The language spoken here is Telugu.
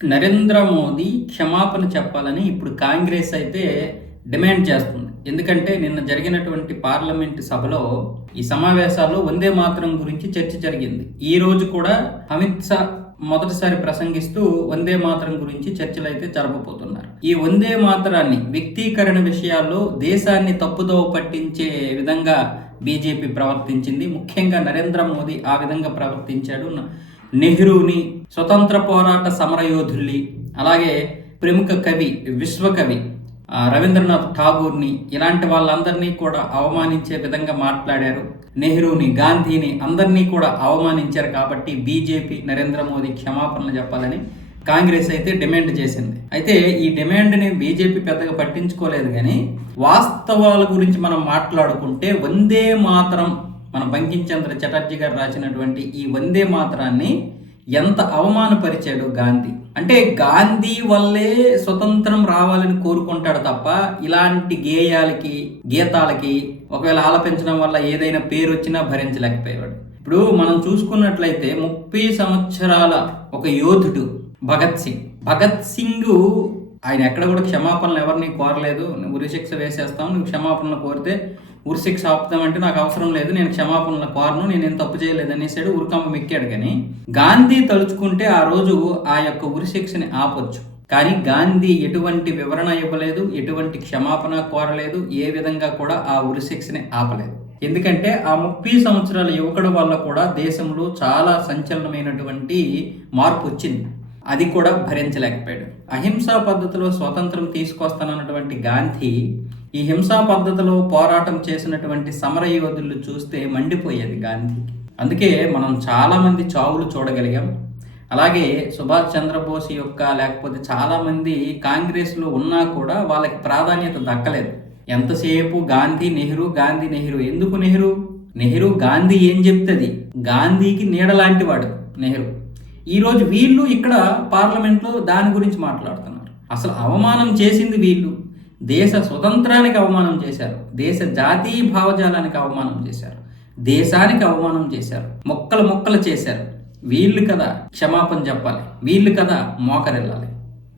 నరేంద్ర మోదీ క్షమాపణ చెప్పాలని ఇప్పుడు కాంగ్రెస్ అయితే డిమాండ్ చేస్తుంది. ఎందుకంటే నిన్న జరిగినటువంటి పార్లమెంటు సభలో ఈ సమావేశాల్లో వందే మాతరం గురించి చర్చ జరిగింది. ఈ రోజు కూడా అమిత్ షా మొదటిసారి ప్రసంగిస్తూ వందే మాతరం గురించి చర్చలు అయితే జరపబోతున్నారు. ఈ వందే మాతరాన్ని వ్యక్తీకరణ విషయాల్లో దేశాన్ని తప్పుదోవ పట్టించే విధంగా బీజేపీ ప్రవర్తించింది. ముఖ్యంగా నరేంద్ర మోదీ ఆ విధంగా ప్రవర్తించాడు. నెహ్రూని, స్వతంత్ర పోరాట సమరయోధుల్ని, అలాగే ప్రముఖ కవి, విశ్వకవి రవీంద్రనాథ్ ఠాగూర్ని, ఇలాంటి వాళ్ళందరినీ కూడా అవమానించే విధంగా మాట్లాడారు. నెహ్రూని, గాంధీని అందరినీ కూడా అవమానించారు. కాబట్టి బీజేపీ నరేంద్ర మోదీ క్షమాపణలు చెప్పాలని కాంగ్రెస్ అయితే డిమాండ్ చేసింది. అయితే ఈ డిమాండ్ని బీజేపీ పెద్దగా పట్టించుకోలేదు. కానీ వాస్తవాల గురించి మనం మాట్లాడుకుంటే వందే మాతరం, మన బంకించంద్ర చటర్జీ గారు రాసినటువంటి ఈ వందే మాతరాన్ని ఎంత అవమానపరిచాడు గాంధీ. అంటే గాంధీ వల్లే స్వతంత్రం రావాలని కోరుకుంటాడు తప్ప ఇలాంటి గీతాలకి ఒకవేళ ఆలపించడం వల్ల ఏదైనా పేరు వచ్చినా భరించలేకపోయాడు. ఇప్పుడు మనం చూసుకున్నట్లయితే 30 సంవత్సరాల ఒక యోధుడు భగత్ సింగ్ ఆయన ఎక్కడ కూడా క్షమాపణలు ఎవరిని కోరలేదు. ఉరిశిక్ష వేసేస్తాం, నువ్వు క్షమాపణలు కోరితే ఉరిశిక్ష ఆపుతామంటే నాకు అవసరం లేదు, నేను క్షమాపణలు కోరను, నేనేం తప్పు చేయలేదు అనేసాడు. ఉరికంప మెక్కాడు. కానీ గాంధీ తలుచుకుంటే ఆ రోజు ఆ యొక్క ఉరిశిక్షని ఆపొచ్చు. కానీ గాంధీ ఎటువంటి వివరణ ఇవ్వలేదు, ఎటువంటి క్షమాపణ కోరలేదు, ఏ విధంగా కూడా ఆ ఉరిశిక్షని ఆపలేదు. ఎందుకంటే ఆ 30 సంవత్సరాల యువకుడు వల్ల కూడా దేశంలో చాలా సంచలనమైనటువంటి మార్పు వచ్చింది. అది కూడా భరించలేకపోయాడు. అహింసా పద్ధతిలో స్వాతంత్రం తీసుకొస్తానన్నటువంటి గాంధీ ఈ హింసా పద్ధతిలో పోరాటం చేసినటువంటి సమరయోధులు చూస్తే మండిపోయేది గాంధీకి. అందుకే మనం చాలా మంది చావులు చూడగలిగాం. అలాగే సుభాష్ చంద్రబోస్ యొక్క లేకపోతే చాలా మంది కాంగ్రెస్లో ఉన్నా కూడా వాళ్ళకి ప్రాధాన్యత దక్కలేదు. ఎంతసేపు గాంధీ నెహ్రూ. ఎందుకు నెహ్రూ గాంధీ ఏం చెప్తుంది, గాంధీకి నీడలాంటి వాడు నెహ్రూ. ఈరోజు వీళ్ళు ఇక్కడ పార్లమెంట్లో దాని గురించి మాట్లాడుతున్నారు. అసలు అవమానం చేసింది వీళ్ళు. దేశ స్వతంత్రానికి అవమానం చేశారు, దేశ జాతీయ భావజాలానికి అవమానం చేశారు, దేశానికి అవమానం చేశారు, మొక్కలు చేశారు. వీళ్ళు కదా క్షమాపణ చెప్పాలి, వీళ్ళు కదా మోకరిల్లాలి.